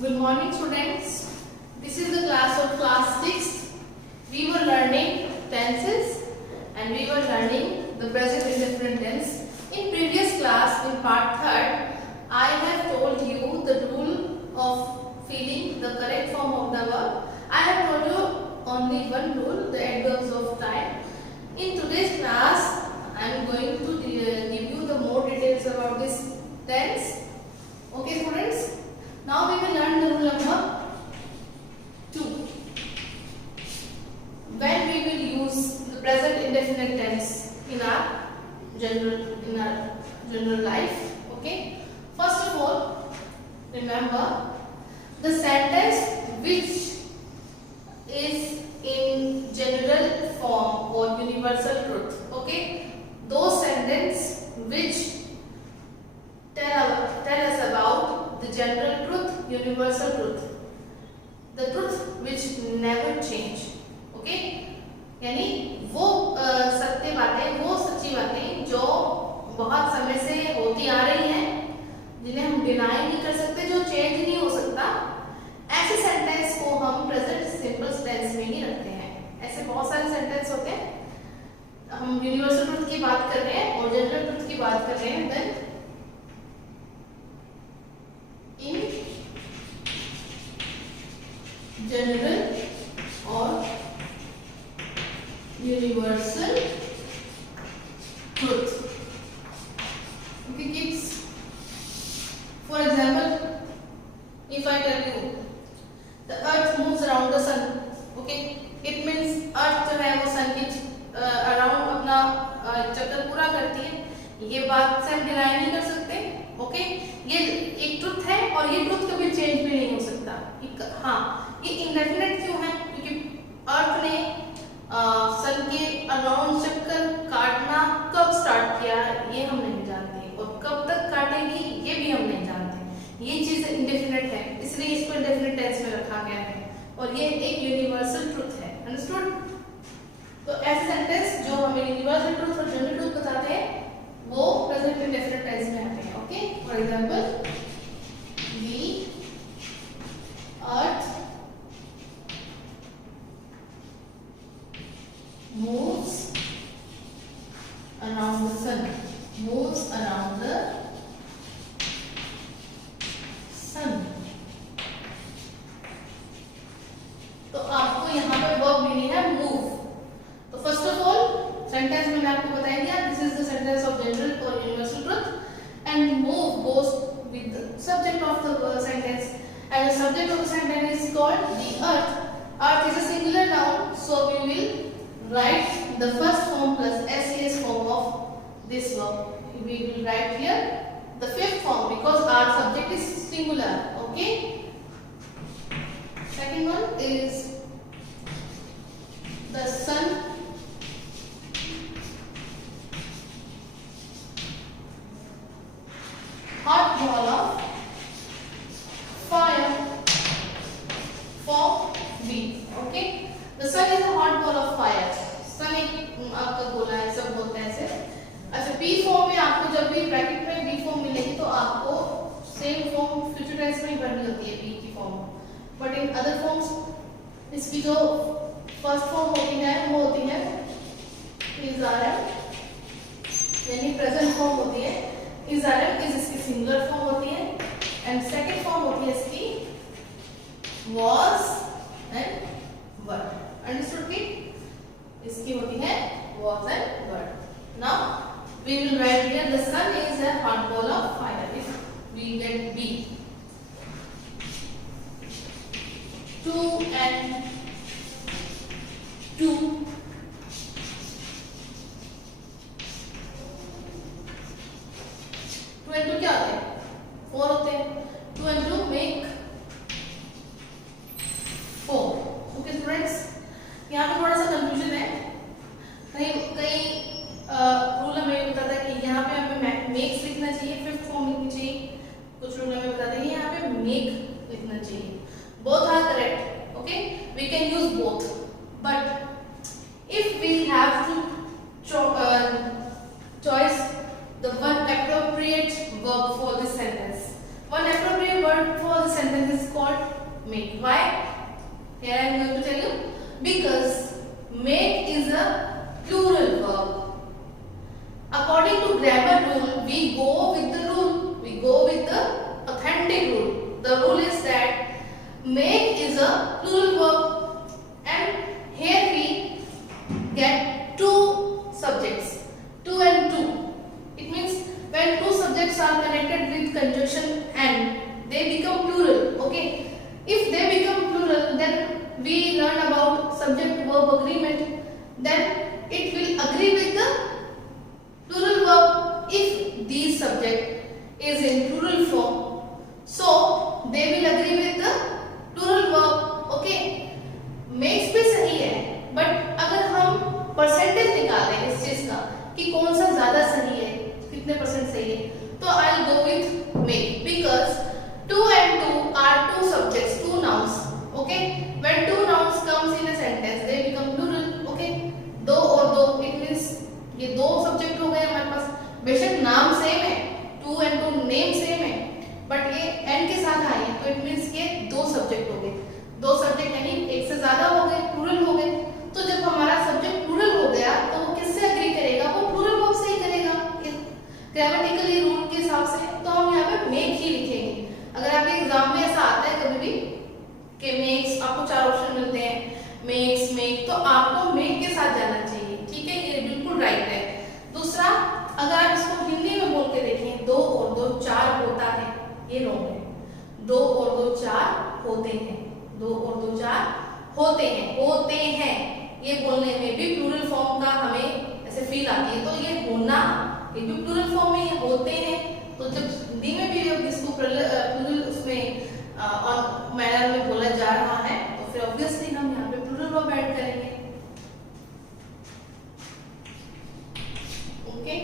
Good morning students. This is the class of class 6. We were learning tenses and we were learning the present indefinite tense. In previous class, in part 3rd, I have told you the rule of filling the correct form of the verb. I have told you only one rule, the adverbs of time. In today's class, I am going to give you the more details about this tense. Okay students? Now we will learn the rule number 2. When we will use the present indefinite tense in our general life. Okay. First of all, remember the sentence which is in general form or universal truth. Okay. Those sentences which tell us about the general truth, universal truth, the truth which never change. Okay, यानी वो सत्य बातें, वो सच्ची बातें जो बहुत समय से होती आ रही हैं, जिन्हें हम डिनाई नहीं कर सकते, जो चेंज नहीं हो सकता, ऐसे सेंटेंस को हम प्रेजेंट सिंपल टेंस में ही रखते हैं. ऐसे बहुत सारे सेंटेंस होते हैं. हम यूनिवर्सल ट्रुथ की बात कर रहे हैं और जनरल ट्रुथ की बात कर रहे हैं. Then in general or universal truth. Okay kids, for example, if I tell you the earth moves around the sun, okay, it means earth जो है वो sun की around अपना चक्कर पूरा करती है. ये बात से हम डिनाई नहीं कर सकते. ओके, ये एक ट्रुथ है और ये ट्रुथ कभी चेंज भी नहीं हो सकता. हाँ, ये इंडेफिनेट क्यों है? क्योंकि अर्थ ने सन के अराउंड चक्कर काटना कब स्टार्ट किया ये हम नहीं जानते और कब तक काटेगी ये भी हम नहीं जानते. ये चीज इंडेफिनेट है, इसलिए इसको इंडेफिनेट टेंस में रखा गया है और ये एक यूनिवर्सल ट्रुथ है. अंडरस्टूड? तो ऐसे सेंटेंस जो हमें यूनिवर्सल ट्रुथ और जनरल ट्रुथ बताते हैं वो प्रेजेंट इंडेफिनेट टेंस में आते हैं. Okay, for example, the earth moves around the sun, moves around the sun. तो आपको यहाँ पे वर्ब मीनिंग है मूव. तो फर्स्ट ऑफ ऑल सेंटेंस मैंने आपको बता दिया, this is the sentence of general और universal truth. And move goes with the subject of the sentence, and the subject of the sentence is called the earth. Earth is a singular noun, so we will write the first form plus SES form of this verb. We will write here the fifth form because our subject is singular. Okay. Second one is the sun hot ball of fire for B. Okay, the sun is a hot ball of fire. sun एक आपका गोला है, सब बोलते हैं ऐसे. अच्छा, B form में आपको जब भी ब्रैकेट में B फॉर्म मिलेगी तो आपको सेम फॉर्म फ्यूचर टेंस में ही भरनी होती है B की form. But in other forms इसकी जो फर्स्ट फॉर्म होती है वो होती है इज आर एम, यानी प्रेजेंट फॉर्म होती है. इज आर एम इज इसकी सिंगुलर फॉर्म होती है एंड सेकेंड फॉर्म होती है इसकी वॉज एंड वर. अंडरस्टूड की? इसकी होती है was and were. Now we will write here the sun is a hot ball of fire. If we get B, 2 and 2 2 and 2 क्या होते हैं? 4 होते हैं. 2 and 2 make 4. ओके स्टूडेंट्स, यहाँ पे थोड़ा सा कंफ्यूजन है. कहीं रूल हमें बताता है कि यहाँ पे हमें मेक्स लिखना चाहिए, फिफ्थ फॉर्म लिखनी चाहिए. कुछ रूल हमें बताते हैं यहाँ पे मेक लिखना चाहिए. Both are correct. Okay, we can use both, but if we have to choice the one appropriate verb for this sentence. One appropriate verb for the sentence is called make. Why? Here I am going to tell you. Because make is a plural verb. According to grammar rule, we go with the rule. We go with the authentic rule. The rule is that make is a plural verb, and here we get two subjects, two and two. It means when two subjects are connected with conjunction and they become plural. Okay, if they become plural, then we learn about subject verb agreement. Then it will agree with the plural verb if these subject is in plural form, so they will agree with the plural verb. Okay, makes भी सही है, but अगर हम percentage निकालें इस चीज का कि कौन सा ज्यादा सही है, कितने परसेंट सही है, तो I'll go with make because 2 and 2 are two subjects, two nouns. Okay, when two nouns comes in a sentence they become plural. Okay, दो और दो, it means ये दो सब्जेक्ट हो गए हमारे पास. बेशक नाम सेम है, 2 and 2 नेम सेम है, बट ये एन के साथ आई है, तो इट मींस ये दो सब्जेक्ट हो गए. दो सब्जेक्ट यानी एक से ज्यादा हो गए, प्लूरल हो गए. तो जब हमारा सब्जेक्ट प्लूरल हो गया तो वो किससे एग्री करेगा? वो प्लूरल वर्ब से ही करेगा ग्रामेटिकली रूल के हिसाब से. तो हम यहाँ पे मेक ही लिखेंगे. अगर आपके एग्जाम में ऐसा आता है कभी भी कि मेक्स, आपको 4 ऑप्शन मिलते हैं, मेक्स, मेक, तो आपको मेक के साथ जाना चाहिए. ठीक है, ये बिल्कुल राइट है. दूसरा, अगर आप इसको हिंदी में बोल के देखें, 2 और 2 4 होता है, ये रॉन्ग है. 2 और 2 4 होते हैं, 2 और 2 4 होते हैं, होते हैं, ये बोलने में भी प्लूरल फॉर्म का हमें ऐसे फील आती है. तो ये होना, ये भी प्लूरल फॉर्म में ये होते हैं. तो जब हिंदी में भी इसको प्लूरल उसमें और मैनर में बोला जा रहा है, तो फिर ऑब्वियसली हम यहाँ पे प्लूरल वर्ब ऐड करेंगे. Okay,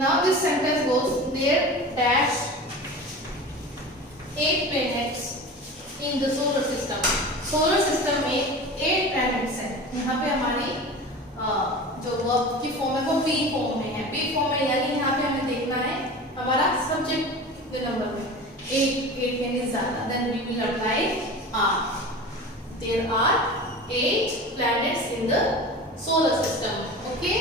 now this sentence goes, there dash 8 planets in the solar system. Solar system में 8 planets हैं. यहाँ पे हमारी जो वर्ब की फॉर्म है वो बी फॉर्म में है. बी फॉर्म में यानी यहाँ पे हमें देखना है हमारा सब्जेक्ट कितने नंबर में, 8 यानी ज्यादा. Then we will apply are. There are 8 planets in the solar system. Okay.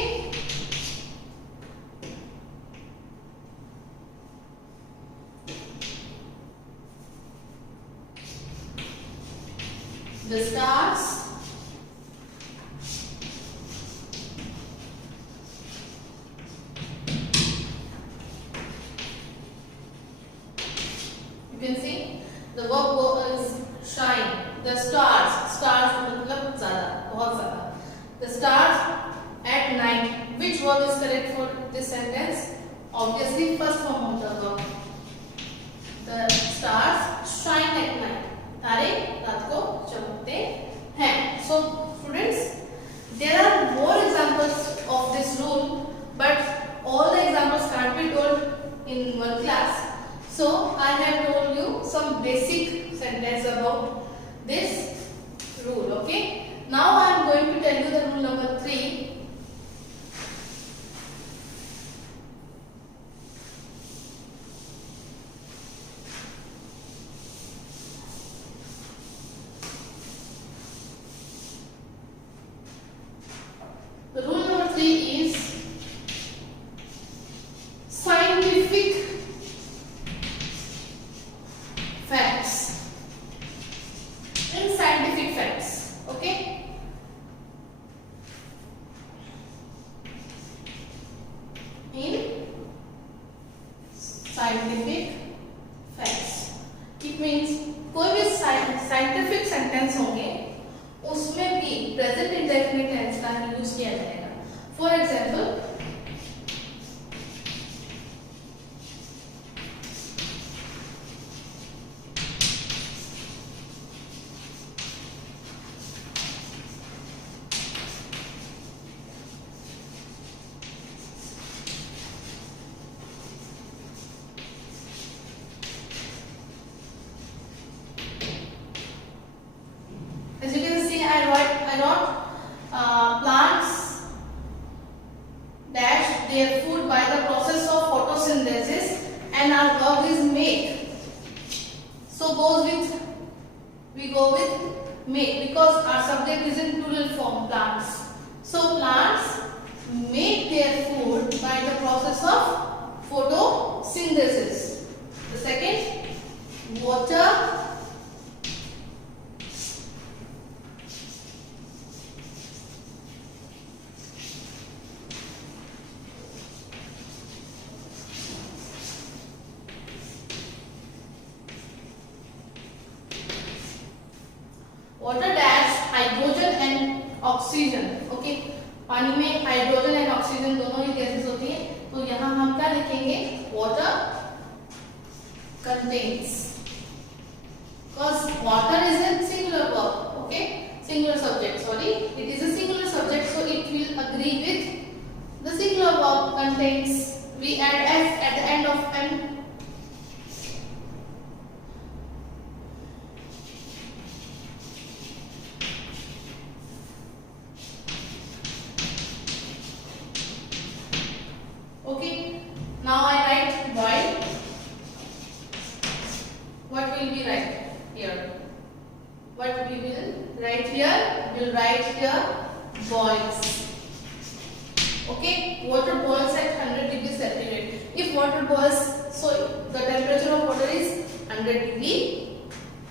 The stars you can see the verb is shine. The stars, stars मतलब ज़्यादा, बहुत ज़्यादा. The stars at night. Which verb is correct for this sentence? Obviously first form of the verb. The stars shine at night. तारे रात को चमकते हैं. So students, there are more examples of this rule, but all the examples can't be told in one class. So I have told you some basic sentence about this rule. Okay. Now I am going to tell you the rule number 3. The rule number 3 is scientific facts. In scientific facts, okay? In scientific facts, it means कोई भी scientific sentence होंगे उसमें भी present indefinite tense का use किया जाएगा. For example, We go with make because our subject is in plural form, plants. So plants make their food by the process of photosynthesis. The second, water dash hydrogen and oxygen. Okay, पानी में hydrogen and oxygen दोनों ही gases होती है. तो यहाँ हम क्या लिखेंगे? Water contains, because water is a singular verb. Okay, singular subject, sorry, it is a singular subject, so it will agree with the singular verb contains. We add s at the end of n. Okay, now I write boil. What will we write here? What we will write here? We will write here boils. Okay, water boils at 100 degrees centigrade. If water boils, so the temperature of water is 100 degree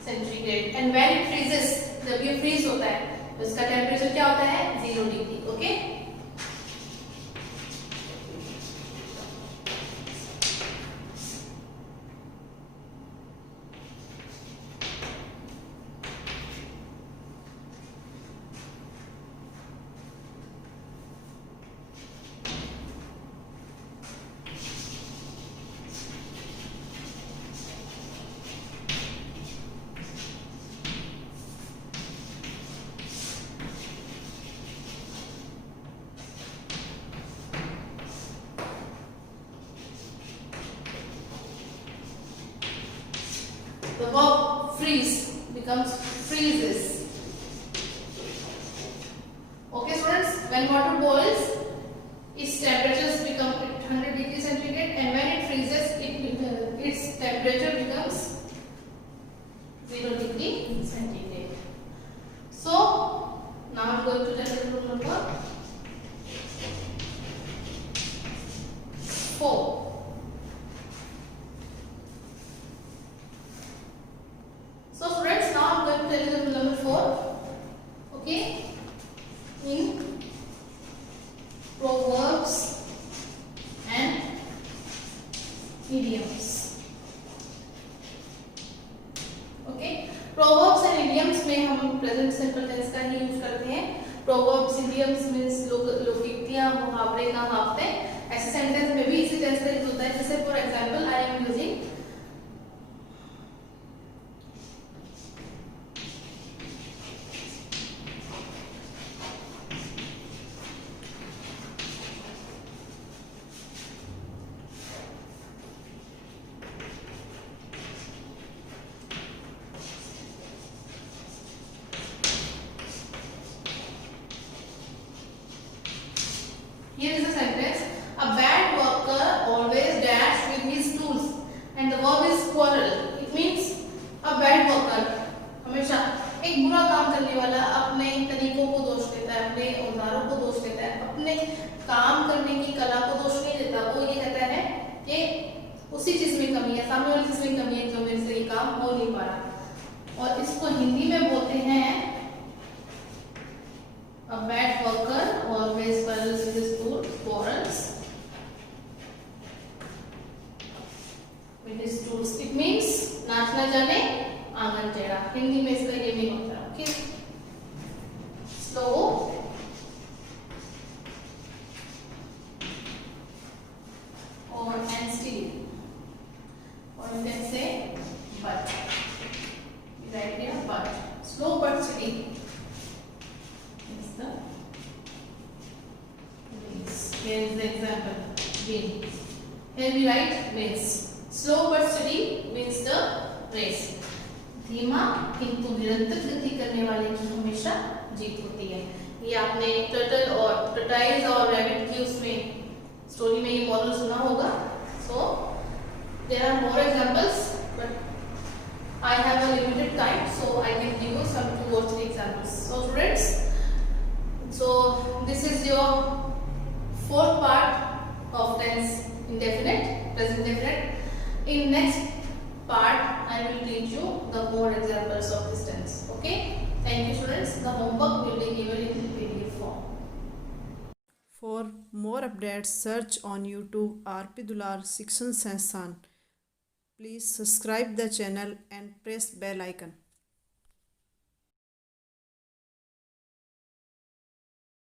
centigrade. And when it freezes, जब ये freeze होता है, तो इसका temperature क्या होता है? 0 degree. Okay. The verb freeze becomes freezes. Okay students, when water boils, its temperatures become 100 degrees centigrade, and when it freezes, its temperature becomes 0 degree centigrade. So now I am going to tell the rule number 4. So friends, now I am going to tell you the rule number 4. Okay, in proverbs and idioms. Okay, proverbs and idioms में हम present simple tense का ही use करते हैं. Proverbs, idioms means लोकोक्तियाँ, मुहावरे, कहावतें. ऐसे sentence में भी इसी टेंस का यूज होता है. जैसे for example I am using Here is a sentence. A bad worker always dash with his tools, and the verb is quarrel. It means a bad worker हमेशा एक बुरा काम करने वाला अपने तरीकों को दोष देता है, अपने औजारों को दोष देता है, अपने काम करने की कला को दोष नहीं देता. वो ये कहता है कि उसी चीज में कमी है, सामने वाली चीज में कमी है जो मेरे से ये काम हो नहीं पा रहा. और इसको हिंदी में बोलते हैं a bad worker always quarrels with his quarrels with his tools. It means नाचना जाने आंगन टेढ़ा. हिंदी में इसका ये मीनिंग होता है. Okay, slow or and steady, or you can say but. Right here, but slow but steady. Here is the example. Win. Here we write wins. Slow but steady wins the race. धीमा किंतु निरंतर गति करने वाले की हमेशा जीत होती है. ये आपने टर्टल और टर्टाइल्स और रैबिट की उसमें स्टोरी में ये मॉडल सुना होगा. So there are more examples, but I have a limited time, so I can give is your fourth part of tense indefinite, present indefinite. In next part, I will teach you the more examples of this tense. Okay? Thank you, students. The homework will be given in PDF form. For more updates, search on YouTube RP Dular Shikshan Sansthan. Please subscribe the channel and press bell icon.